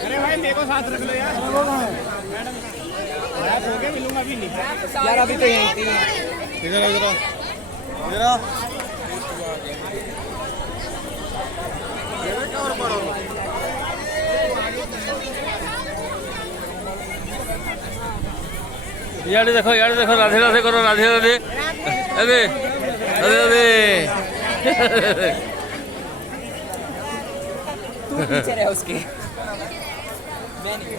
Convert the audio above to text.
अरे भाई मेरे को साथ रख लो यार। वो कहाँ है? मैडम हो गया, मिलूंगा अभी नहीं यार, अभी तो यहीं थी। इधर इधर इधर यार देखो राधे राधे करो, राधे राधे। अरे अरे अरे तू पीछे रहे उसके। मैं नहीं।